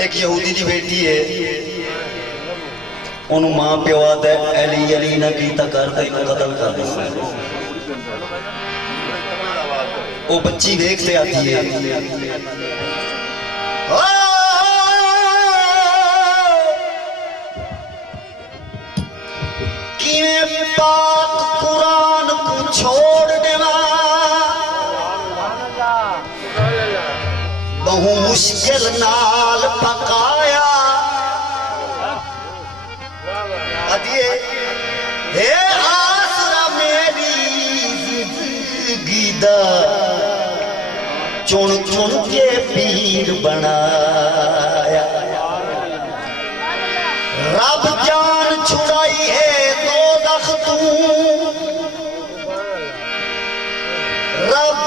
एक यहूदी की बेटी है, उन्होंने मां प्यो आते अली अली ना कीता कर कतल कर दिया। वो बच्ची देखते आती है, पाक कुरान को छोड़ देवा बहु मुश्किल नाल पकाया। अदिए हे आसरा मेरी जिंदगी दा चुन चुन के पीर बनाया। रब जान छुड़ाई है तो दख तू रब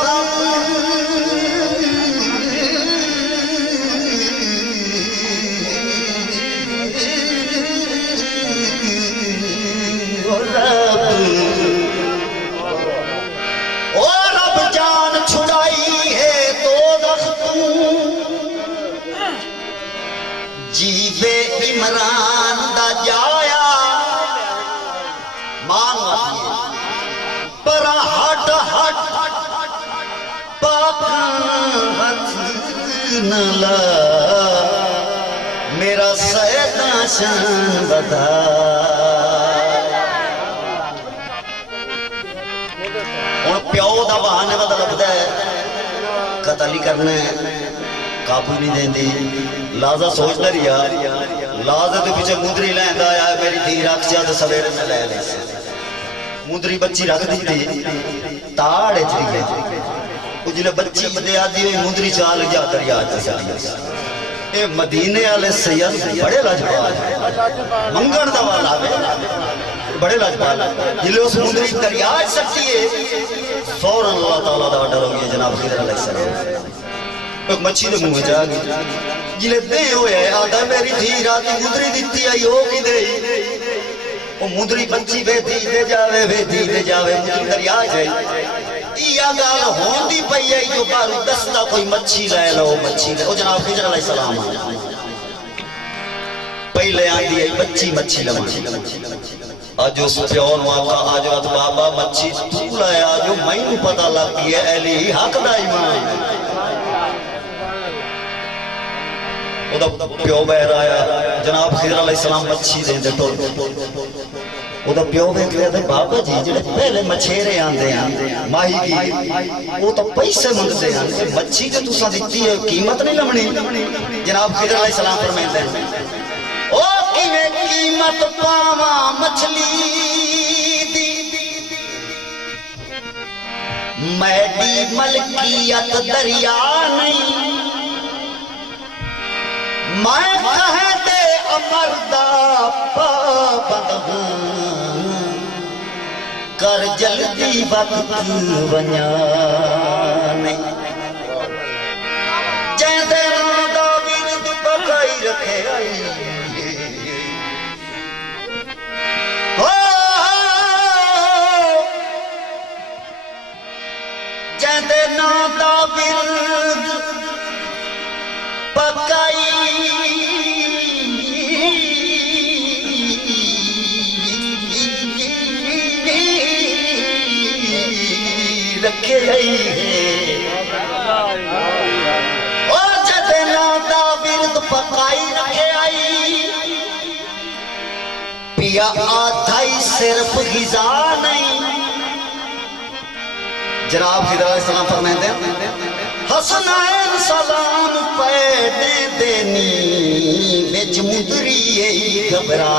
रब जान छुड़ाई है तो दख तू जीवे इमरान दा जाया मान पर हट हट पाक हथ न ला मेरा सैदा शान बता। हुण प्यो दा बहाने पता लगता है कतल ही करना है, काबू नहीं देंदी। लाजा सोचता रहा लाजा तो पीछे मुंदरी लैंदा आया मेरी धी रख जा तो सवेरे में लै ले। मुंदरी बच्ची रख दी ताड़ जिले बच्ची दे आदि मुंदरी चाल गया दरिया ये मदीने वाले सैयद बड़े लाजवाब मंगण दा वाला बड़े लाजवाब जिले उस मुंदरी दरिया सट्टी है फौरन अल्लाह ताला दा ऑर्डर हो गया जनाब खिदर अलैहिस्सलाम मच्छी के मुंह जा गई जिले दे होया आदा मेरी धी रात मुंदरी दिती आई हो कि दे ओ मुंदरी बच्ची वे धी दे जावे मुंदरी दरिया जाए इया गाल होंदी पई है जो बारू दसदा कोई मच्छी ले लो मच्छी ले ओ जनाब खिदर अलैहिस्सलाम पहले आंदी है बच्ची मच्छी लवा आज उस प्योर माका आज रात बाबा मच्छी तू लाया जो मैनू पता लग गया अली हक दा ईमान प्यो बहर आया जनाब खिदर अलैहिस्सलाम मच्छी देंदे टोल ओदा प्यो वेख लिया ते बाबा जी जेड़े पहले मछेरे आंदे हैं माही की वो तो पैसे मंगते हैं मच्छी जो तुसा दिती है कीमत नहीं लवनी। जनाब खिदर अलैहिस्सलाम फरमाते हैं ओ किवें कीमत पावा मछली दी मैडी मलकियत दरिया नहीं मैं कहे दे अमरदा पाबंद कर जल्दी वक्त वन्या नहीं जैसे राधा बिरद पकाई रखे आई हो जैसे नादा बिरद पकाई रखे आई ओ जदे नादा बिरद पकाई रखे आई पिया आधा ही सिर्फ गिजा नहीं। जनाब खिदर अलैहिस्सलाम फरमाते हैं हसनैन सलाम पैदे देनी बिच मुंदरी घबरा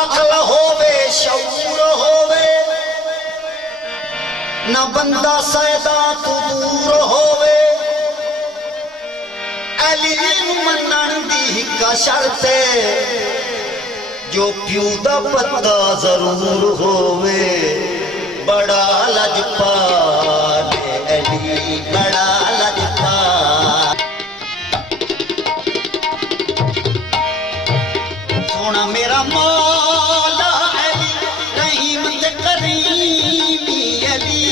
अकल होवे शऊर होवे न बंदा सैदा तू दूर होवे अली मनन दी का शर्त जो प्यू दा पत्ता जरूर होवे बड़ा लजपाल अली बड़ा लजपाल सोना मेरा मौला अली रहीम ते करीम अली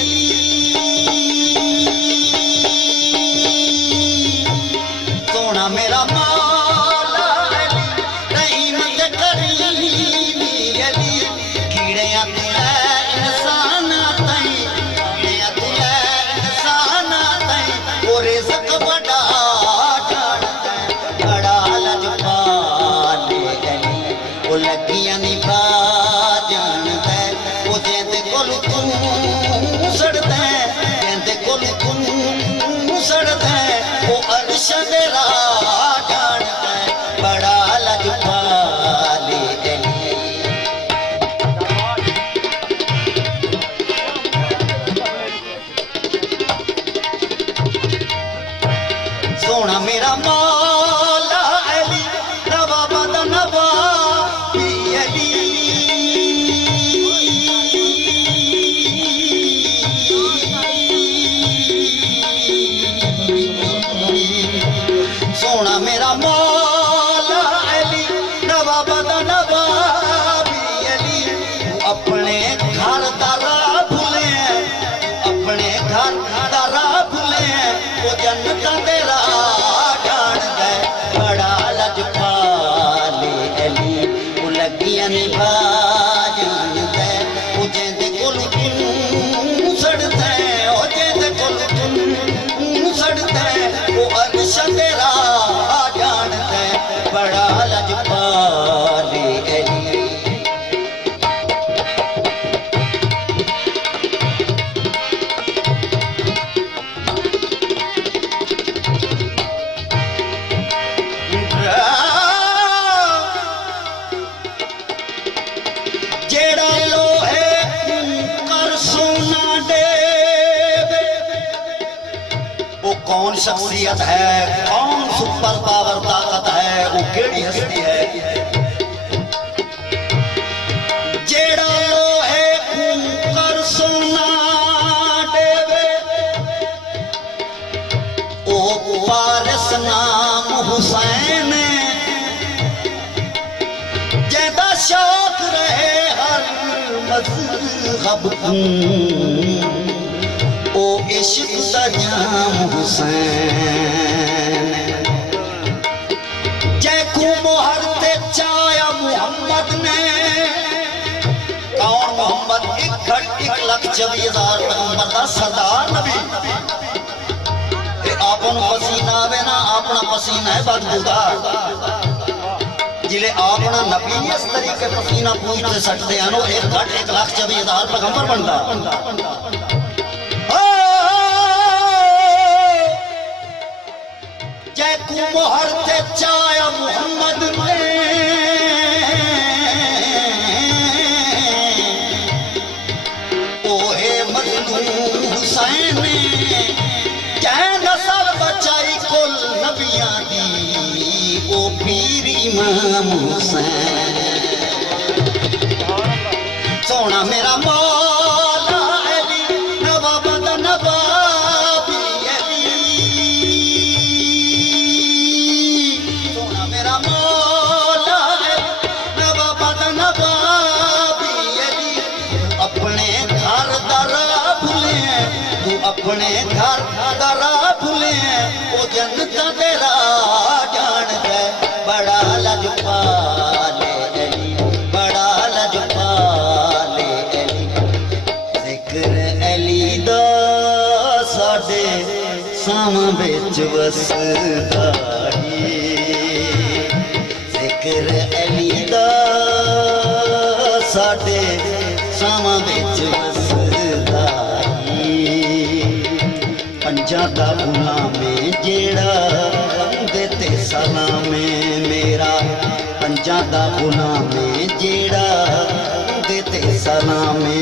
कौन शख्सियत है, कौन सुपर पावर ताकत है, वो केड़ी हस्ती है जेड़ा लोहे कर सोना देवे, ओ वारिस नाम हुसैन, जेदा शौक रहे हर मज़हब ओ इश्क दा नाम हुसैन, जैकू मोहर ते चाया मुहम्मद ने, कौन मोहम्मद 1,24,000 पैगंबर दा सरदार नबी, आपन पसीना आवे ना, अपना पसीना है बदबूदार, जिले अपना नबी इस तरीके पसीना पूछते सटते हैं, 1,24,000 पैगंबर बनता। जैकू मोहर ते चाया मुहम्मद ने, ओहे मजलूम हुसैन ने, कै नस्ल बचाई कुल नबियां दी, ओ पीर इमाम हुसैन। सोना मेरा मौला अली, नवाब दा नवाबी अली, सोना मेरा मौला अली, नवाब दा नवाबी अली, अपने घर दा राह भुले, तू अपने घर दा राह भुले, ओ जन्नत तेरा जान दे, बड़ा लजपाले अली, बड़ा लजपाले अली, जिक्र अली दा साडे सावां विच वसदा ही, जिक्र अली दा साडे सावां विच वसदा ही, पंजां दा गुलामे जेड़ा देते सलामे मेरा, पंजां दा गुलामे जेड़ा देते सलामे